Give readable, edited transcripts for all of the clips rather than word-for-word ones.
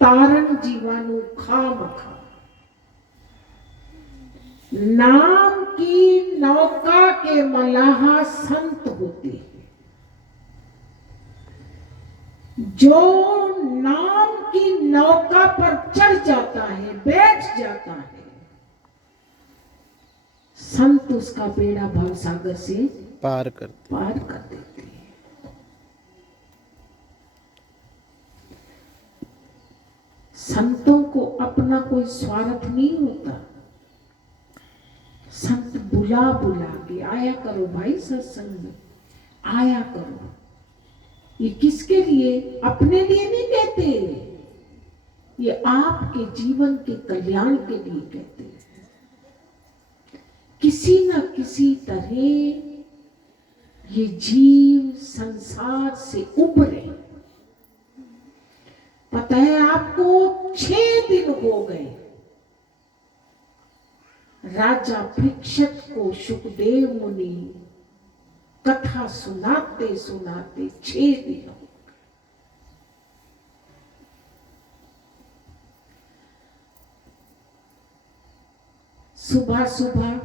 तारण जीवाणु खामखा। नाम की नौका के मलाहा संत होते हैं। जो नाम की नौका पर चढ़ जाता है, बैठ जाता है, संत उसका बेड़ा भवसागर से पार कर देते हैं। संतों को अपना कोई स्वार्थ नहीं होता। संत बुला बुला के, आया करो भाई सत्संग में, आया करो। ये किसके लिए? अपने लिए नहीं कहते, ये आपके जीवन के कल्याण के लिए कहते हैं। किसी न किसी तरह ये जीव संसार से उबरे। पता है आपको, 6 दिन हो गए राजा परीक्षित को सुखदेव मुनि कथा सुनाते सुनाते 6 दिन हो गए। सुबह सुबह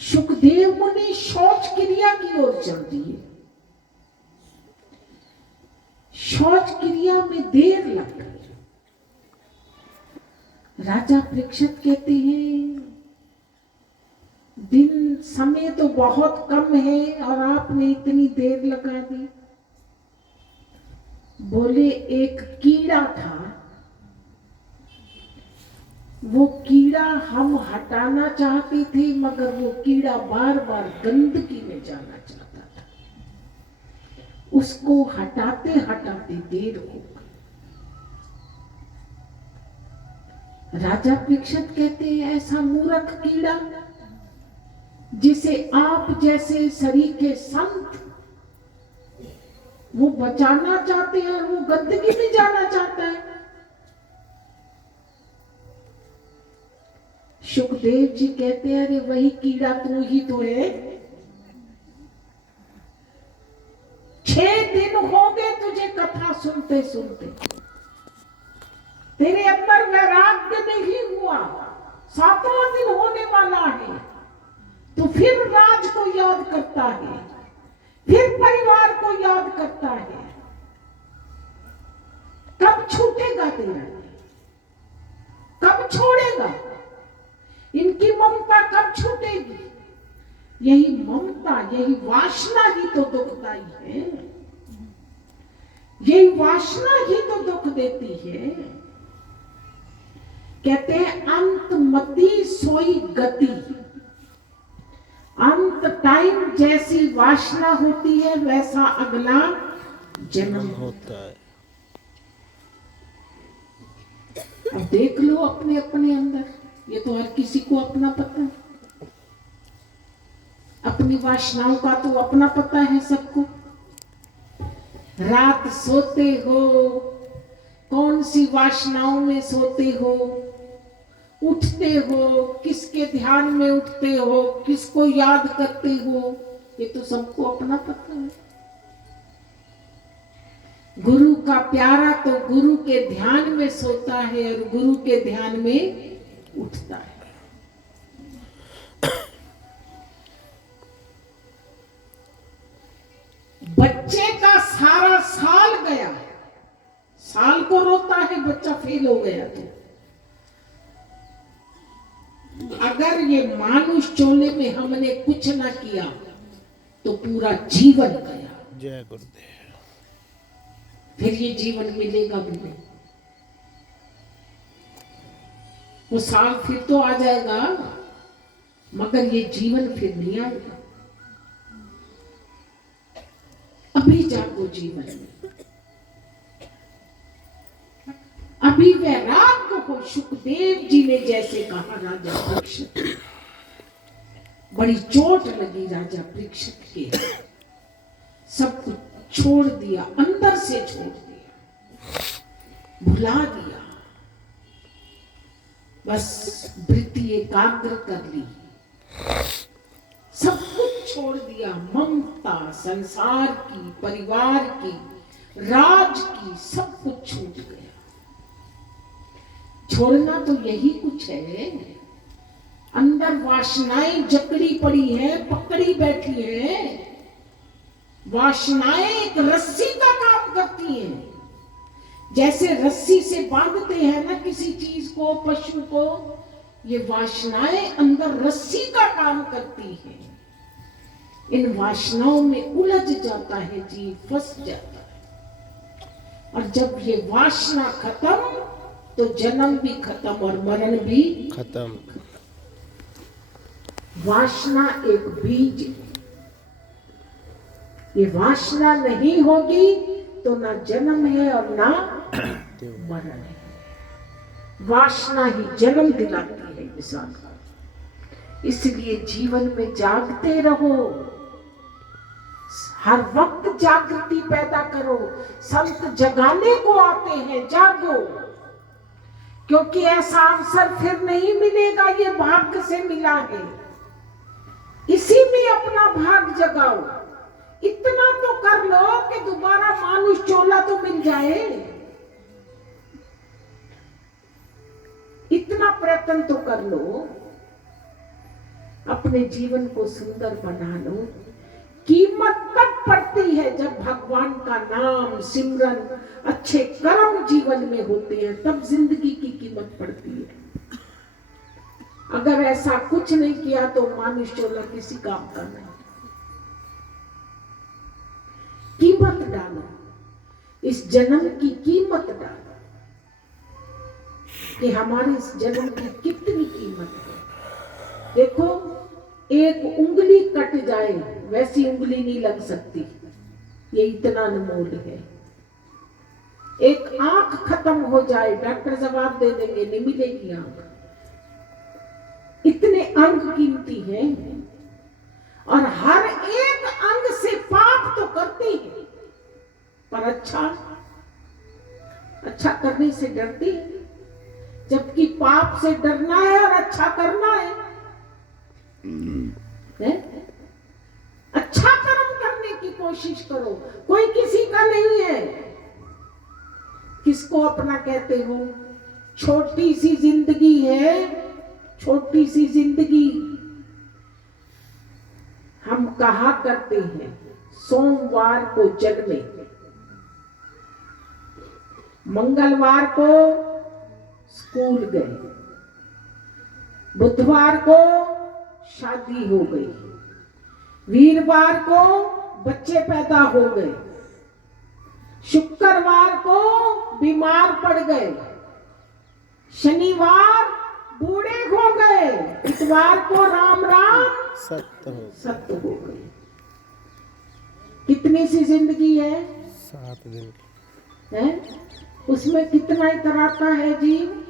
सुखदेव मुनि शौच क्रिया की ओर चल दिए। शौच क्रिया में देर लग गई। राजा परीक्षित कहते हैं, दिन समय तो बहुत कम है और आपने इतनी देर लगा दी। बोले, एक कीड़ा था, वो कीड़ा हम हटाना चाहते थे, मगर वो कीड़ा बार बार गंदगी में जाना चाहता था। उसको हटाते हटाते देर हो गई। राजा परीक्षित कहते हैं, ऐसा मूर्ख कीड़ा जिसे आप जैसे सरीखे संत वो बचाना चाहते हैं, वो गंदगी में जाना चाहता है। सुखदेव जी कहते हैं, अरे वही कीड़ा तू ही तो है। 6 दिन हो गए तुझे कथा सुनते सुनते, तेरे अंदर वैराग्य नहीं हुआ। 7वां दिन होने वाला है, तो फिर राज को याद करता है, फिर परिवार को याद करता है। कब छूटेगा तेरा? कब छोड़ेगा? इनकी ममता कब छूटेगी? यही ममता, यही वासना ही तो दुखदाई है। यही वासना ही तो दुख देती है। कहते हैं, अंत मति सोई गति। अंत टाइम जैसी वासना होती है, वैसा अगला जन्म होता है। अब देख लो अपने अपने अंदर, ये तो हर किसी को अपना पता है। अपनी वासनाओं का तो अपना पता है सबको। रात सोते हो, कौन सी वासनाओं में सोते हो, उठते हो, किसके ध्यान में उठते हो, किसको याद करते हो, ये तो सबको अपना पता है। गुरु का प्यारा तो गुरु के ध्यान में सोता है और गुरु के ध्यान में उठता है। बच्चे का सारा साल गया, साल को रोता है बच्चा फेल हो गया तो। अगर ये मानुष चोले में हमने कुछ ना किया तो पूरा जीवन गया। जय गुरुदेव। फिर ये जीवन मिलेगा भी नहीं। वो साल फिर तो आ जाएगा, मगर ये जीवन फिर नहीं आएगा। अभी जागो जीवन में, अभी वैराग्य हो। सुखदेव जी ने जैसे कहा राजा परीक्षित, बड़ी चोट लगी राजा परीक्षित के, सब कुछ छोड़ दिया, अंदर से छोड़ दिया, भुला दिया, बस वृत्ति एकाग्र कर ली, सब कुछ छोड़ दिया। ममता, संसार की, परिवार की, राज की, सब कुछ छूट गया। छोड़ना तो यही कुछ है। अंदर वासनाएं जकड़ी पड़ी है, पकड़ी बैठी है। वासनाएं एक रस्सी का काम करती हैं। जैसे रस्सी से बांधते हैं ना किसी चीज को, पशु को, ये वासनाएं अंदर रस्सी का काम करती है। इन वासनाओं में उलझ जाता है जीव, फंस जाता है। और जब ये वासना खत्म तो जन्म भी खत्म और मरण भी खत्म। वासना एक बीज है। ये वासना नहीं होगी तो ना जन्म है और ना मरण है। वासना ही जन्म दिलाती है इंसान को। इसलिए जीवन में जागते रहो, हर वक्त जागृति पैदा करो। संत जगाने को आते हैं, जागो, क्योंकि ऐसा अवसर फिर नहीं मिलेगा, ये भाग्य से मिला है। इसी में अपना भाग जगाओ। इतना तो कर लो कि दोबारा मानुष चोला तो मिल जाए। इतना प्रयत्न तो कर लो, अपने जीवन को सुंदर बना लो। कीमत तब पड़ती है जब भगवान का नाम सिमरन, अच्छे कर्म जीवन में होते हैं, तब जिंदगी की कीमत पड़ती है। अगर ऐसा कुछ नहीं किया तो मानुष चोला किसी काम का नहीं। कीमत डालो, इस जन्म की कीमत डालो कि हमारे इस जन्म की कितनी कीमत है। देखो, एक उंगली कट जाए वैसी उंगली नहीं लग सकती, ये इतना अनमोल है। एक आंख खत्म हो जाए, डॉक्टर जवाब दे देंगे नहीं मिलेगी आंख। इतने अंग कीमती हैं और हर एक अंग से पाप तो करती है, पर अच्छा करने से डरती है। जबकि पाप से डरना है और अच्छा करना है। अच्छा कर्म करने की कोशिश करो, कोई किसी का नहीं है। किसको अपना कहते हो? छोटी सी जिंदगी है, छोटी सी जिंदगी। हम कहा करते हैं सोमवार को जन्मे, मंगलवार को स्कूल गए, बुधवार को शादी हो गई, वीरवार को बच्चे पैदा हो गए, शुक्रवार को बीमार पड़ गए, शनिवार बूढ़े हो गए, इतवार को राम राम सत्य हो गए। कितनी सी जिंदगी है? 7 दिन है। उसमें कितना इतराता है जीव।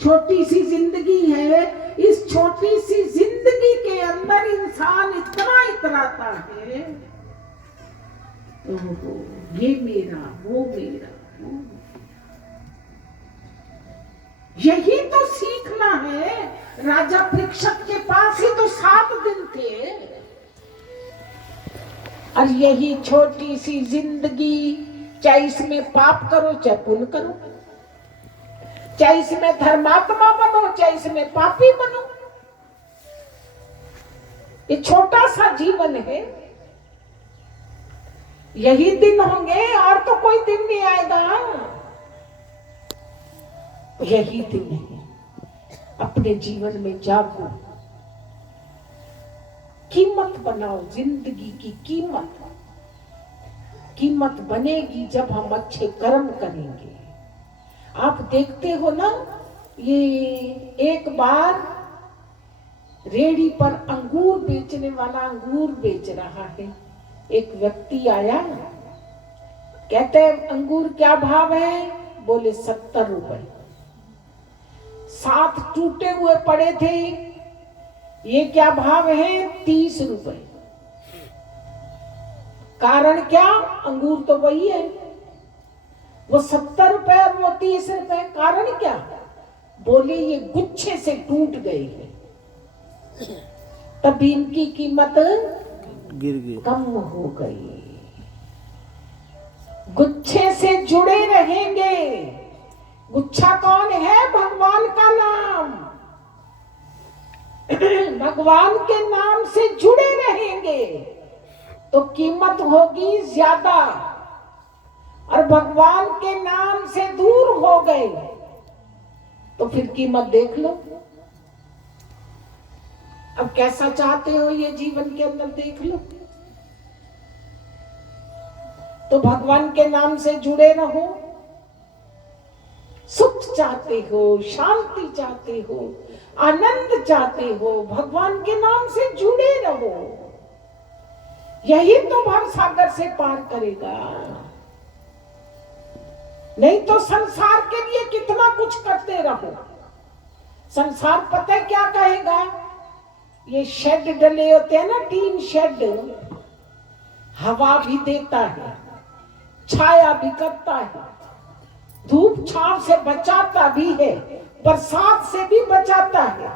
छोटी सी जिंदगी है, इस छोटी सी जिंदगी के अंदर इंसान इतना इतराता है, ओहो ये मेरा, वो मेरा। यही तो सीखना है। राजा परीक्षित के पास ही तो 7 दिन थे, और यही छोटी सी जिंदगी, चाहे इसमें पाप करो चाहे पुण्य करो, चाहे इसमें धर्मात्मा बनो चाहे इसमें पापी बनो, ये छोटा सा जीवन है। यही दिन होंगे और तो कोई दिन नहीं आएगा। यही दिन है। अपने जीवन में जागो, कीमत बनाओ। जिंदगी की कीमत बनेगी जब हम अच्छे कर्म करेंगे। आप देखते हो ना, ये एक बार रेहड़ी पर अंगूर बेचने वाला अंगूर बेच रहा है। एक व्यक्ति आया, कहते अंगूर क्या भाव है? बोले 70 रुपए। 7 टूटे हुए पड़े थे, ये क्या भाव है? 30 रुपए। कारण क्या? अंगूर तो वही है, वो 70 रुपए और वो 30 रुपए। कारण क्या? बोले ये गुच्छे से टूट गए हैं, तब इनकी कीमत गिर गई, कम हो गई। गुच्छे से जुड़े रहेंगे, गुच्छा कौन है? भगवान का नाम। भगवान के नाम से जुड़े रहेंगे तो कीमत होगी ज्यादा, और भगवान के नाम से दूर हो गए तो फिर कीमत देख लो। अब कैसा चाहते हो ये जीवन के अंदर देख लो। तो भगवान के नाम से जुड़े रहो। सुख चाहते हो, शांति चाहते हो, आनंद चाहते हो, भगवान के नाम से जुड़े रहो। यही तो भव सागर से पार करेगा। नहीं तो संसार के लिए कितना कुछ करते रहो। संसार पता है क्या कहेगा? ये शेड डले होते हैं ना, टीन शेड, हवा भी देता है, छाया भी करता है, धूप छांव से बचाता भी है, बरसात से भी बचाता है।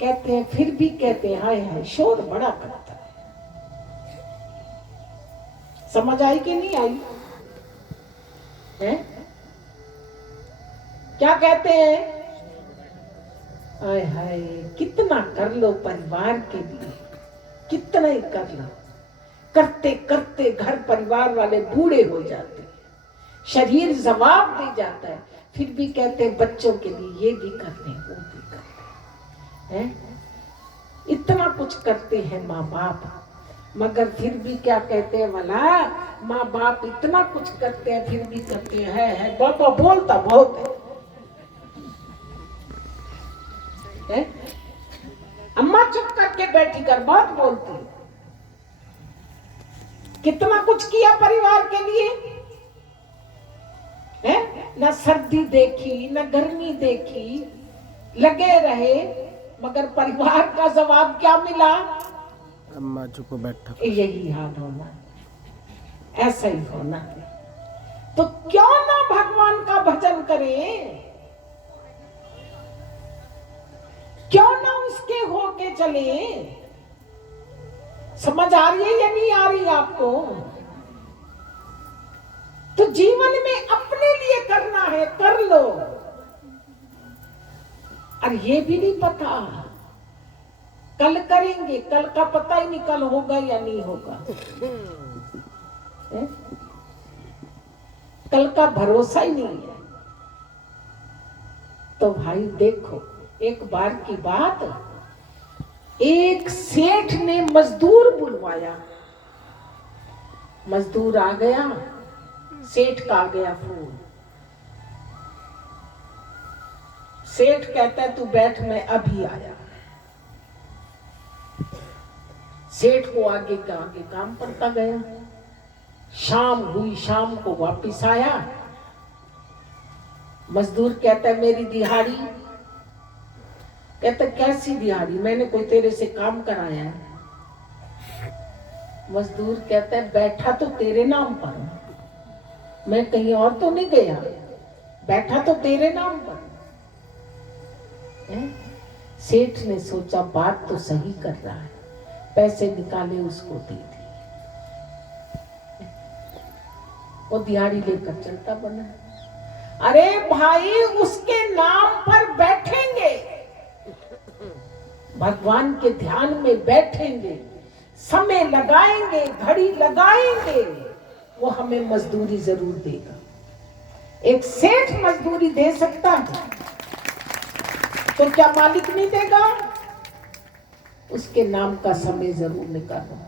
कहते हैं, फिर भी कहते हैं हाय हाय शोर बड़ा करता है। समझ आई कि नहीं आई है? क्या कहते हैं? हाय हाय कितना कर लो परिवार के लिए, कितना ही कर लो। करते करते घर परिवार वाले बूढ़े हो जाते, शरीर जवाब दे जाता है, फिर भी कहते हैं बच्चों के लिए ये भी कर लें, वो भी कर लें। इतना कुछ करते हैं माँ बाप, मगर फिर भी क्या कहते हैं वाला, माँ बाप इतना कुछ करते हैं फिर भी कहते हैं बाबा बोलता बहुत है? अम्मा चुप करके बैठी कर बहुत बोलती है। कितना कुछ किया परिवार के लिए है? न सर्दी देखी न गर्मी देखी, लगे रहे, मगर परिवार का जवाब क्या मिला? अम्मा चुप बैठा। यही हाल होना, ऐसा ही होना। तो क्यों ना भगवान का भजन करें, क्यों ना उसके होके चले। समझ आ रही है या नहीं आ रही आपको? तो जीवन में अपने लिए करना है, कर लो। और ये भी नहीं पता कल करेंगे, कल का पता ही नहीं कल होगा या नहीं होगा। कल का भरोसा ही नहीं है। तो भाई देखो, एक बार की बात, एक सेठ ने मजदूर बुलवाया। मजदूर आ गया, सेठ का आ गया फोन। सेठ कहता है तू बैठ, मैं अभी आया। सेठ को आगे का आगे काम करता गया। शाम हुई, शाम को वापिस आया। मजदूर कहता है मेरी दिहाड़ी। कहता कैसी दिहाड़ी, मैंने कोई तेरे से काम कराया है? मजदूर कहता है बैठा तो तेरे नाम पर, मैं कहीं और तो नहीं गया, बैठा तो तेरे नाम पर। सेठ ने सोचा बात तो सही कर रहा है, पैसे निकाले उसको दे दिए। वो दिहाड़ी लेकर चलता बना। अरे भाई उसके नाम पर बैठेंगे, भगवान के ध्यान में बैठेंगे, समय लगाएंगे, घड़ी लगाएंगे, वो हमें मजदूरी जरूर देगा। एक सेठ मजदूरी दे सकता है तो क्या मालिक नहीं देगा? उसके नाम का समय जरूर निकालो,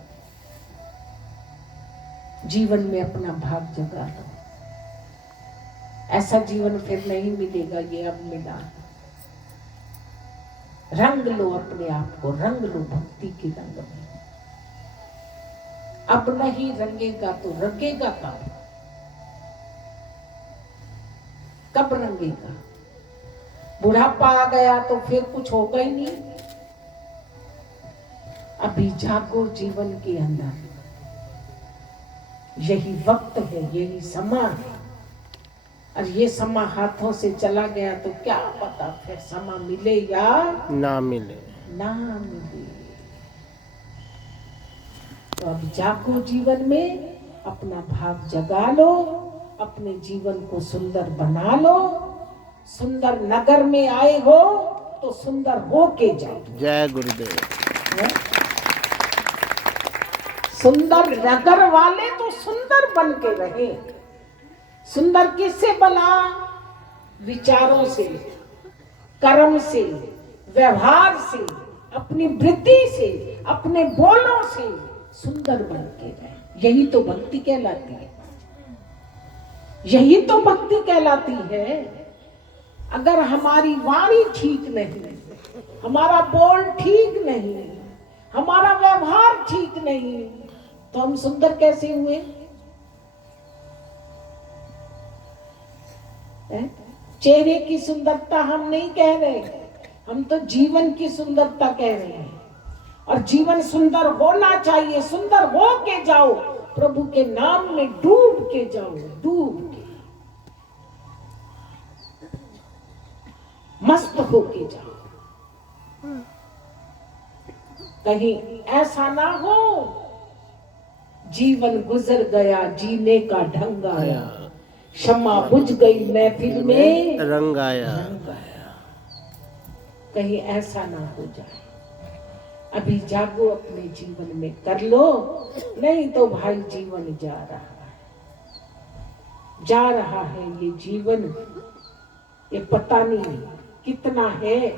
जीवन में अपना भाग जगा लो। ऐसा जीवन फिर नहीं मिलेगा, ये अब मिला। रंग लो अपने आप को, रंग लो भक्ति के रंग में। अब नहीं रंगेगा तो रंगेगा कब? कब रंगेगा? बुढ़ापा आ गया तो फिर कुछ होगा ही नहीं। अभी जागो जीवन के अंदर, यही वक्त है, यही समय है। और ये समा हाथों से चला गया तो क्या पता फिर समा मिले या ना मिले। ना मिले। तो अब जागो जीवन में, अपना भाग जगा लो, अपने जीवन को सुंदर बना लो। सुंदर नगर में आए हो तो सुंदर हो के जाओ। जय गुरुदेव। है? सुंदर नगर वाले तो सुंदर बन के रहे। सुंदर किससे बना? विचारों से, कर्म से, व्यवहार से, अपनी वृत्ति से, अपने बोलों से सुंदर बन के रहे। यही तो भक्ति कहलाती है। यही तो भक्ति कहलाती है। अगर हमारी वाणी ठीक नहीं, हमारा बोल ठीक नहीं, हमारा व्यवहार ठीक नहीं, तो हम सुंदर कैसे हुए? चेहरे की सुंदरता हम नहीं कह रहे, हम तो जीवन की सुंदरता कह रहे हैं। और जीवन सुंदर होना चाहिए। सुंदर हो के जाओ, प्रभु के नाम में डूब के जाओ, डूब के मस्त हो के जाओ। कहीं ऐसा ना हो जीवन गुजर गया, जीने का ढंग आया, क्षमा बुझ गई महफिल में रंग आया। कहीं ऐसा ना हो जाए। अभी जागो, अपने जीवन में कर लो, नहीं तो भाई जीवन जा रहा है, जा रहा है ये जीवन। ये पता नहीं कितना है।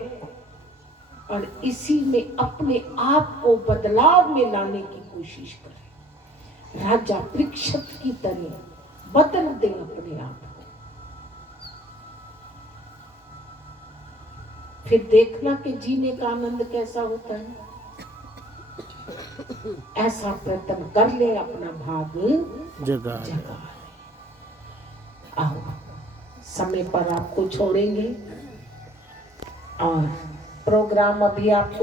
और इसी में अपने आप को बदलाव में लाने की कोशिश करें। राजा परीक्षित की तरह बदल दे अपने आप को। फिर देखना कि जीने का आनंद कैसा होता है। ऐसा प्रयत्न कर ले, अपना भाग जगा। आओ, समय पर आपको छोड़ेंगे और प्रोग्राम अभी आपको